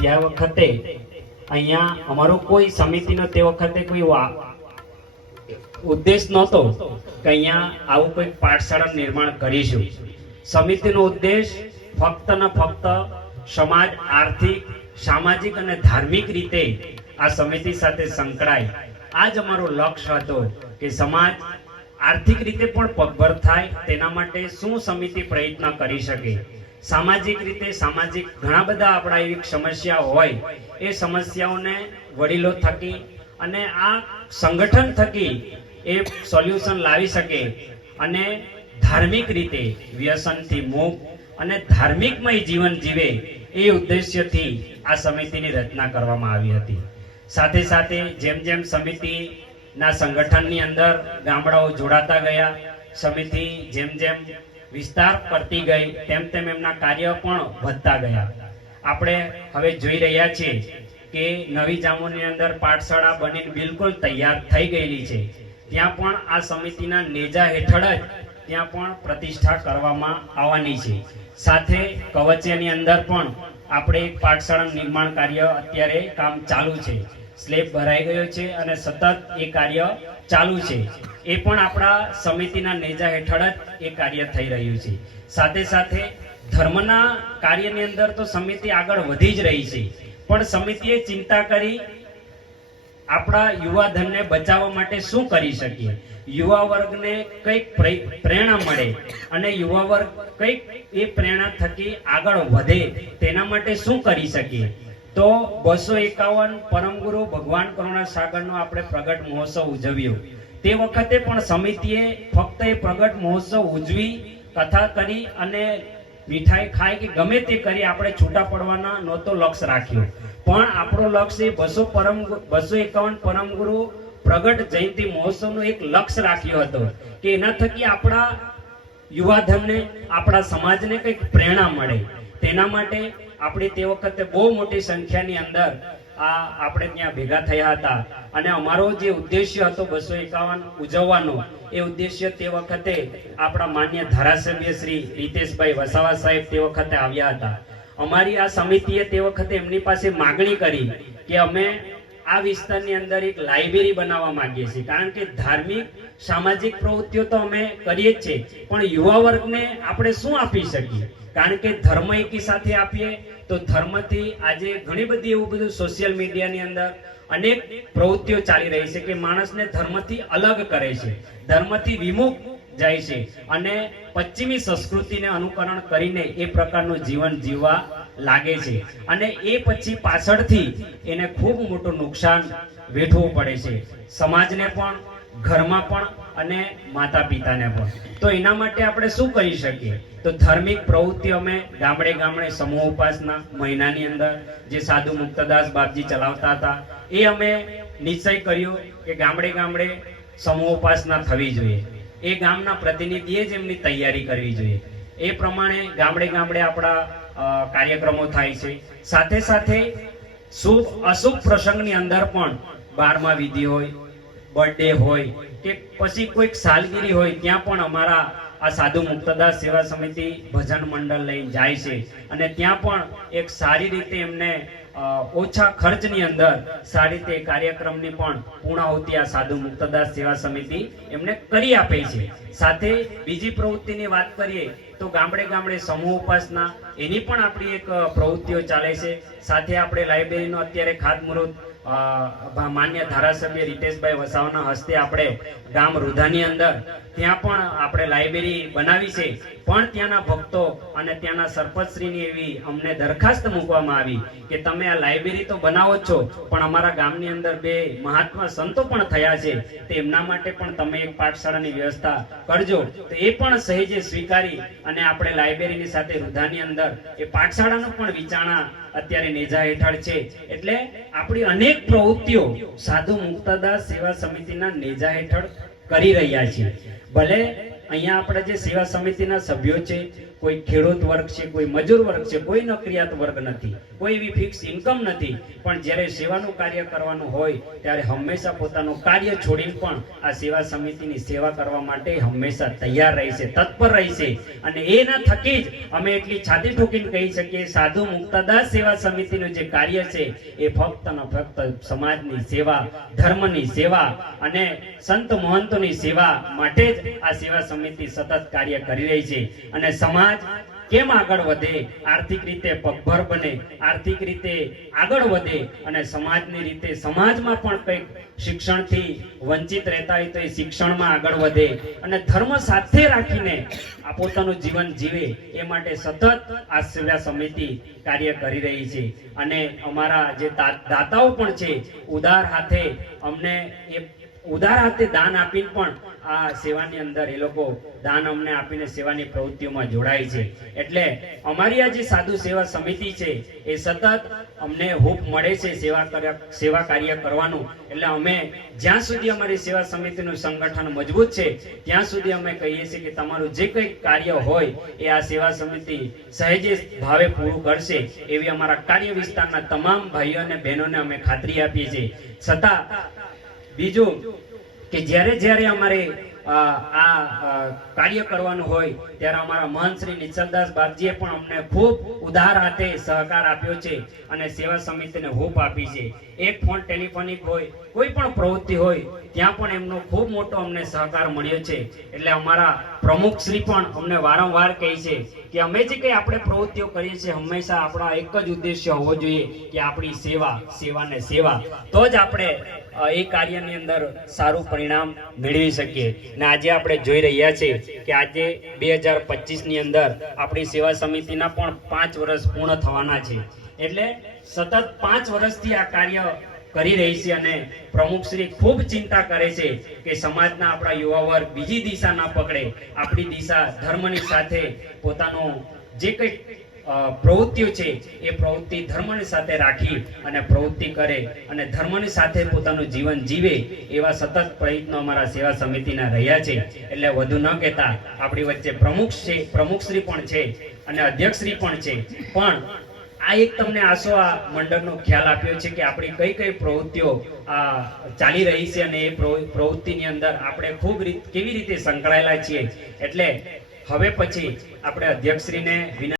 त्या वखते અહીંયા અમારો કોઈ સમિતિનો તે વખતે કોઈ ઉદ્દેશ નહોતો કે અહીંયા આવું કોઈ પાઠશાળા નિર્માણ કરીશું. સમિતિનો ઉદ્દેશ ફક્ત ને ફક્ત સમાજ આર્થિક સામાજિક અને ધાર્મિક રીતે આ સમિતિ સાથે સંકળાય આ જ અમારો લક્ષ્ય હતો કે સમાજ આર્થિક રીતે પણ પગભર થાય તેના માટે શું સમિતિ પ્રયત્ન કરી શકે. સામાજિક રીતે સામાજિક ઘણા બધા આપણા એવી સમસ્યાઓ હોય એ સમસ્યાઓને વડીલો થકી અને આ સંગઠન થકી એ સોલ્યુશન લાવી શકે અને ધાર્મિક રીતે વ્યસનથી મુક્ત અને ધાર્મિકમય જીવન જીવે એ ઉદ્દેશ્યથી આ સમિતિની રચના કરવામાં આવી હતી. સાથે સાથે જેમ જેમ સમિતિના સંગઠનની અંદર ગામડાઓ જોડાતા ગયા, સમિતિ જેમ જેમ વિસ્તાર કરતી ગઈ તેમ તેમ એમના કાર્ય પણ વધતા ગયા. આપણે હવે જોઈ રહ્યા છીએ કે નવી જામોની અંદર પાઠશાળા બનીને બિલકુલ તૈયાર થઈ ગયેલી છે. ત્યાં પણ આ સમિતિના નેજા હેઠળ જ ત્યાં પણ પ્રતિષ્ઠા કરવામાં આવવાની છે. સાથે કવચિયાની અંદર પણ આપણે એક પાઠશાળા નિર્માણ કાર્ય અત્યારે કામ ચાલુ છે. સ્લેબ ભરાઈ ગયો છે અને સતત એ કાર્ય ચાલુ છે. એ પણ આપણા સમિતિના નેજા હેઠળ જ એ કાર્ય થઈ રહ્યું છે. સાથે સાથે ધર્મના કાર્યની અંદર તો સમિતિ આગળ વધી જ રહી છે, પણ સમિતિએ ચિંતા કરી આપણા યુવા ધનને બચાવવા માટે શું કરી શકીએ, યુવા વર્ગને કઈક પ્રેરણા મળે અને યુવા વર્ગ કઈક એ પ્રેરણા થકી આગળ વધે તેના માટે શું કરી શકીએ. તો 251 પરમગુરુ ભગવાન કરુણા સાગરનો આપણે પ્રગટ મહોત્સવ ઉજવ્યો. તે વખતે પણ સમિતિએ ફક્ત એ પ્રગટ મહોત્સવ ઉજવી કથા કરી અને મીઠાઈ ખાઈ કે ગમે તે કરી આપણે છૂટા પડવાના નહોતો લક્ષ્ય રાખ્યો, પણ આપણો લક્ષ્ય 251 પરમગુરુ પ્રગટ જયંતિ મહોત્સવનો એક લક્ષ્ય રાખ્યો હતો કે એના થકી આપણા યુવાધનને આપણા સમાજને કંઈક પ્રેરણા મળે. તેના માટે આપણે તે વખતે બહુ મોટી સંખ્યાની અંદર આપણે ત્યાં ભેગા થયા હતા અને અમારો જે ઉદ્દેશ્ય હતો 251 ઉજવવાનો એ ઉદ્દેશ્ય તે વખતે આપણા માન્ય ધારાસભ્ય શ્રી રીતેશભાઈ વસાવા સાહેબ તે વખતે આવ્યા હતા. અમારી આ સમિતિએ તે વખતે એમની પાસે માગણી કરી કે અમે આ વિસ્તારની અંદર એક લાઇબ્રેરી બનાવવા માંગીએ છીએ, કારણ કે ધાર્મિક સામાજિક પ્રવૃત્તિઓ તો અમે કરીએ જ છીએ, પણ યુવા વર્ગને આપણે શું આપી શકીએ, કારણ કે ધર્મ એકી સાથે આપીએ તો ધર્મથી આજે ઘણી બધી એવું બધું સોશિયલ મીડિયાની અંદર અનેક પ્રવૃત્તિઓ ચાલી રહી છે કે માણસને ધર્મથી અલગ કરે છે, ધર્મથી વિમુખ જાય છે અને પશ્ચિમી સંસ્કૃતિને અનુકરણ કરીને એ પ્રકારનું જીવન જીવવા લાગે છે અને એ પછી પાછળથી એને ખૂબ મોટું નુકસાન વેઠવું પડે છે, સમાજને પણ, ઘરમાં પણ અને માતા પિતાને પણ. તો એના માટે આપણે શું કરી શકીએ? તો ધાર્મિક પ્રવૃત્તિ અમે ગામડે ગામડે સમૂહ ઉપાસના મહિનાની અંદર જે સાધુ મુક્તદાસ બાપજી ચલાવતા હતા એ અમે નિશ્ચય કર્યો કે ગામડે ગામડે સમૂહ ઉપાસના થવી જોઈએ. એ ગામના પ્રતિનિધિએ જ એમની તૈયારી કરવી જોઈએ. એ પ્રમાણે ગામડે ગામડે આપણા કાર્યક્રમો થાય છે. સાથે સાથે શુભ અશુભ પ્રસંગની અંદર પણ 12મા વિધિ હોય, બર્થડે હોય કે પછી કોઈક સાલગીરી હોય ત્યાં પણ અમારા આ સાધુ મુક્તદાસ સેવા સમિતિ ભજન મંડળ લઈને જાય છે અને ત્યાં પણ એક સારી રીતે એમને ઓછા ખર્ચની અંદર સારી રીતે કાર્યક્રમની પણ પૂર્ણાહુતિ આ સાધુ મુક્તદાસ સેવા સમિતિ એમને કરી આપે છે. સાથે બીજી પ્રવૃત્તિની વાત કરીએ તો ગામડે ગામડે સમૂહ ઉપાસના એની પણ આપણી એક પ્રવૃત્તિઓ ચાલે છે. સાથે આપણે લાઇબ્રેરીનો અત્યારે ખાતમુહૂર્ત માન્ય ધારાસભ્ય રીતેશભાઈ વસાવાના હસ્તે આપણે ગામ રૂધાની અંદર ત્યાં પણ આપણે લાઇબ્રેરી બનાવી છે, પણ ત્યાંના ભક્તો અને ત્યાંના સરપંચશ્રીની એવી અમને દરખાસ્ત મૂકવામાં આવી કે તમે આ લાઇબ્રેરી તો બનાવો છો પણ અમારા ગામની અંદર 2 મહાત્મા સંતો પણ થયા છે, તો એમના માટે પણ તમે એક પાઠશાળાની વ્યવસ્થા કરજો. તો એ પણ સહેજે સ્વીકારી અને આપણે લાઇબ્રેરીની સાથે રૂધાની અંદર એ પાઠશાળાનું પણ વિચારણા અત્યારે નેજા હેઠળ છે. એટલે આપણી અનેક પ્રવૃત્તિઓ સાધુ મુક્તદાસ સેવા સમિતિના નેજા હેઠળ કરી રહ્યા છીએ. ભલે અહીંયા આપણે જે સેવા સમિતિના સભ્યો છે કોઈ ખેડૂત વર્ગ છે, કોઈ મજૂર વર્ગ છે, કોઈ નોકરિયાત વર્ગ નથી, કોઈ એવી ફિક્સ ઇન્કમ નથી, પણ જ્યારે સેવાનું કાર્ય કરવાનું હોય ત્યારે હંમેશા પોતાનું કાર્ય છોડીને પણ આ સેવા સમિતિની સેવા કરવા માટે હંમેશા તૈયાર રહે છે, તત્પર રહે છે. અને એના થકી જ અમે એટલી છાતી ઠોકીને કહી શકીએ, સાધુ મુક્તાદાસ સેવા સમિતિનું જે કાર્ય છે એ ફક્ત ને ફક્ત સમાજની સેવા, ધર્મની સેવા અને સંત મહંતોની સેવા માટે જ આ સેવા સમિતિ સતત કાર્ય કરી રહી છે. અને સમાજ કેમ આગળ વધે, આર્થિક રીતે પગભર બને, આર્થિક રીતે આગળ વધે અને સમાજની રીતે સમાજમાં પણ કંઈક શિક્ષણથી વંચિત રહેતા હોય તો એ શિક્ષણમાં આગળ વધે અને ધર્મ સાથે રાખીને આ પોતાનું જીવન જીવે, એ માટે સતત આ સેવા સમિતિ કાર્ય કરી રહી છે. અને અમારા જે દાતાઓ પણ છે, ઉદાર હાથે અમને એ ઉદાર હાથે દાન આપીને પણ આ સેવાની અંદર એ લોકો દાન અમને આપીને સેવાની પ્રવૃત્તિઓમાં જોડાય છે. એટલે અમારી આ જે સાધુ સેવા સમિતિ છે એ સતત અમને હૂપ મળે છે સેવા કાર્ય કરવાનું. એટલે અમે જ્યાં સુધી અમારી સેવા સમિતિનું સંગઠન મજબૂત છે ત્યાં સુધી અમે કહીએ છીએ કે તમારું જે કંઈ કાર્ય હોય એ આ સેવા સમિતિ સહેજે ભાવે પૂરું કરશે, એવી અમારા કાર્ય વિસ્તારના તમામ ભાઈઓ અને બહેનોને અમે ખાતરી આપીએ છીએ. છતાં બીજું કે જ્યારે અમારે આ કાર્ય કરવાનું હોય ત્યારે અમારા મહંત શ્રી નિશ્ચલદાસ બાપજીએ પણ અમને ખૂબ ઉદાર હાથે સહકાર આપ્યો છે અને સેવા સમિતિને હૂપ આપી છે. એક ફોન ટેલિફોનિક હોય, કોઈ પણ પ્રવૃત્તિ હોય ત્યાં પણ એમનો ખૂબ મોટો અમને સહકાર મળ્યો છે. એટલે અમારા પ્રમુખ શ્રી પણ અમને વારંવાર કહે છે કે અમે જે કંઈ આપણે પ્રવૃત્તિઓ કરીએ છીએ હંમેશા આપણા એક જ ઉદ્દેશ્ય હોવો જોઈએ કે આપણી સેવા ને સેવા, તો જ આપણે એ કાર્યની અંદર સારું પરિણામ મેળવી શકીએ. ને આજે આપણે જોઈ રહ્યા છીએ કે આજે 2025 ની અંદર આપણી સેવા સમિતિના પણ 5 વર્ષ પૂર્ણ થવાના છે. એટલે સતત 5 વર્ષથી આ કાર્ય કરી રહી છે અને પ્રમુખ શ્રી ખૂબ ચિંતા કરે છે કે સમાજના આપણા યુવા વર્ગ બીજી દિશા ના પકડે, આપણી દિશા ધર્મની સાથે પોતાનું જે કંઈ પ્રવૃત્તિઓ છે એ પ્રવૃત્તિ ધર્મની સાથે રાખી અને પ્રવૃત્તિ કરે અને ધર્મની સાથે પોતાનું જીવન જીવે, એવા સતત પ્રયત્નો અમારા સેવા સમિતિના રહ્યા છે. એટલે વધુ ન કહેતા આપણી વચ્ચે પ્રમુખશ્રી પણ છે અને અધ્યક્ષશ્રી પણ છે. પણ આ એક તમને આશો આ મંડળનો ખ્યાલ આપ્યો છે કે આપણી કઈ કઈ પ્રવૃત્તિઓ ચાલી રહી છે અને એ પ્રવૃત્તિની અંદર આપણે ખૂબ કેવી રીતે સંકળાયેલા છીએ. એટલે હવે પછી આપણે અધ્યક્ષશ્રીને વિનંતી